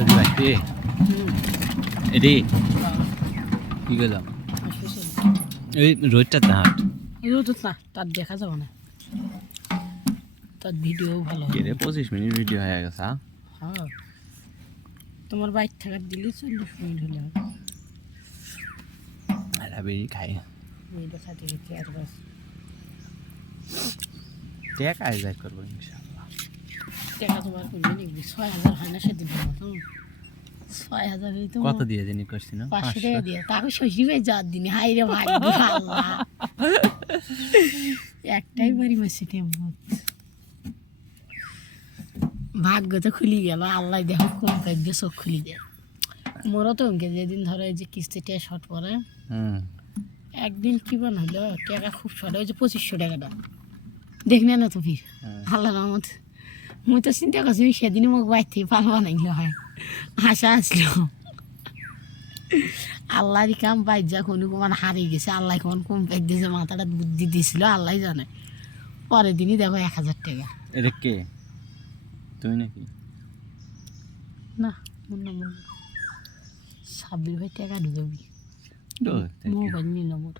যদি বাইতে এডি কি গেলাম এই রোডটা না হাট রোদ না তার দেখা যাবে না তার ভিডিও ভালো কে রে 25 মিনিট ভিডিও হয়ে গেছে হ্যাঁ তোমার বাইক থাকার দিলে 40 মিনিট হলে আর বেরি খাই এইটা খাতে খেতে আর বাস টেক আইজাক করব ইনশাআল্লাহ টাকা তোমার কমবে নাকি 6000 হয় না সেদিন মতো 6000 হই তো কত দিয়ে জানি করছি না 500 টাকা দিয়ে তাকে শ্বশুরে যার দিন হাই রে ভাই আল্লাহ একটাই বাড়ি মাসি টেম্পো ভাগ্য তো খুলি গেল আল্লাহ দেখো কোন কাজ চোখ খুলি দেয় মোরও তো অঙ্কে যেদিন ধরো এই যে কিস্তিটা শর্ট পরে একদিন কি বানালো টাকা খুব শর্ট হয়েছে 2500 টাকাটা দেখলে না তো ফির আল্লাহ রহমত মুই তো চিন্তা করছি সেদিনই মোক বাইর থেকে পাল বানাইলে হয় আশা আসলো আল্লাহরই কাম বাইর যা কোনো মানে হারিয়ে গেছে আল্লাহ কোন কম পেক দিয়েছে মাথাটা বুদ্ধি দিয়েছিল আল্লাহ জানে পরের দিনই দেখো 1000 টাকা এটা কে তুই নাকি না মনে মনে সাব্বির ভাই টাকা ঢুকাবি মোবাইল নিল মোট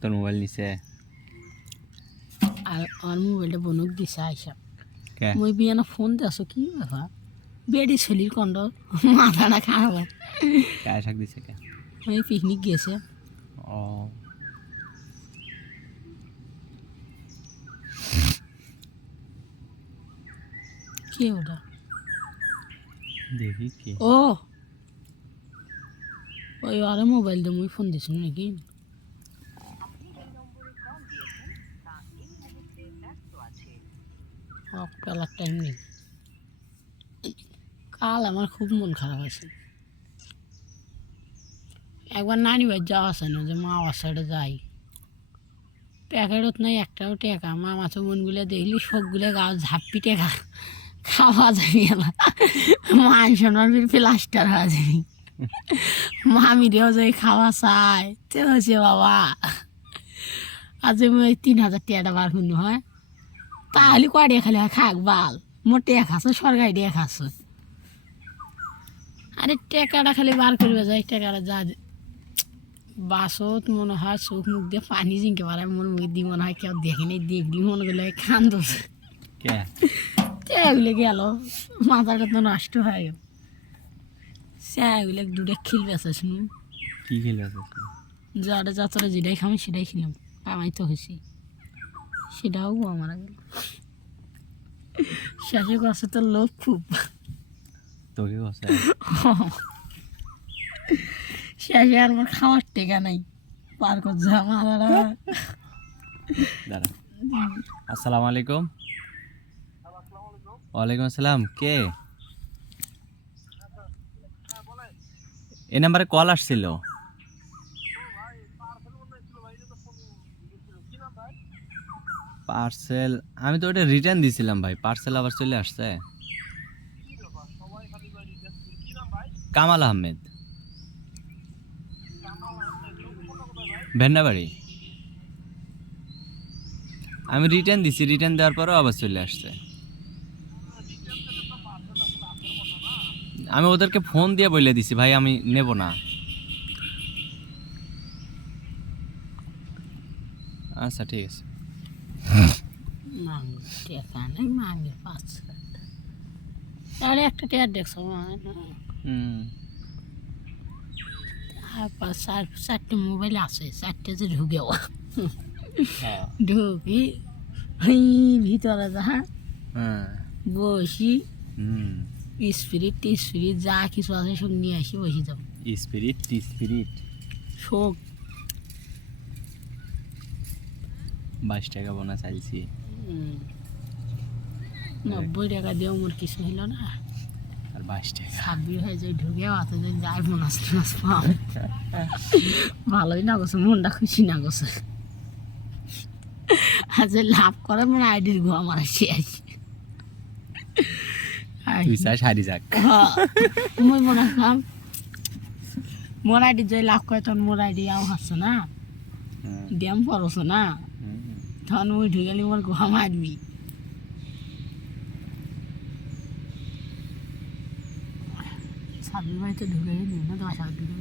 তোর মোবাইল নিছে আর আমার মোবাইলটা বনুক দিছে আইসা কে মই বিয়ানা ফোন দিয়েছো কি ব্যাপার বেডি ছেলির কন্ড মাথাটা খারাপ কে শাক দিছে কে আমি পিকনিক গেছে ও কে ওটা দেখি কে ও ওই আরে মোবাইল দিয়ে মুই ফোন দিছিল নাকি পেলার টাইম নেই কাল আমার খুব মন খারাপ আছে একবার নানি বাড়ি যাওয়া আছে না যে মা আমার সাইডে যাই প্যাকেটত নাই একটাও টেকা মা মাছের মনগুলো দেখলি সবগুলো গাছ ঝাপ্পি টেকা খাওয়া যাবি না মাংস নড়বির প্লাস্টার হওয়া যাবি মামিরেও যে খাওয়া চাই তে হয়েছে বাবা আজ ওই 3000 টাকাটা বার শুনো হয় তাহলে কয়টা খালি হয় খাক বাল মোট টেকা খাচ্ছে সরকারি টেকা খাচ্ছে আরে টেকাটা খালি বার করবে যায় টেকাটা যা বাসত মনে হয় চোখ মুখ দিয়ে পানি জিনকে পারে মন মুখ দিয়ে মনে হয় কেউ দেখেনি দেখলি মনে করলে খান দোষ এগুলো গেল মাথাটা তো নষ্ট হয়ে গেল এগুলো দুটো খিলবে আছে শুনুন কি খেলে আছে যারা যাত্রা যেটাই খামি সেটাই খেলাম কামাই তো হয়েছি সেটাও আমার গেল শেষে কাছে তো লোক খুব তোকে কসে শেষে আর আমার খাওয়ার টেকা নাই পার কর যা মারারা দাঁড়া আসসালামু আলাইকুম ওয়ালাইকুম আসসালাম কে এই নাম্বারে কল আসছিল পার্সেল আমি তো ওটা রিটার্ন দিয়েছিলাম ভাই পার্সেল আবার চলে আসছে কামাল আহমেদ ভেন্নাবাড়ি আমি রিটার্ন দিছি রিটার্ন দেওয়ার পরেও আবার চলে আসছে আমি ওদেরকে ফোন দিয়ে বলে দিছি ভাই আমি নেব না আচ্ছা ঠিক আছে টেকা নেই মাঙ্গে 5 তাহলে একটা টেয়ার দেখছো চারটে মোবাইল আছে চারটে যে ঢুকেও ঢুকি ভিতরে যা বসি স্পিরিট যা কিছু আছে সব নিয়ে আসি বসে যাবো স্পিরিট শোক 22 টাকা বোনা চাইছি 90 টাকা দিয়েও মোর কিছু হইল না আর 22 টাকা 26 হয়ে যায় ঢুকে অতদিন যাই বোনাস পাও ভালোই না গেছে মনটা খুশি না গেছে আজ লাভ করে মানে আইডির ঘুয়া মারা শেষ তুই চাস হারি যাক মই মনে খাম মোর আইডি যে লাভ করে তখন মোর আইডি আও হাসছে না ড্যাম পড়ছ না তখন মুই ঢুকালি মোর ঘুয়া মারবি সাবির বাড়িতে ঢুকেই নিই না 10 হাজার ঢুকে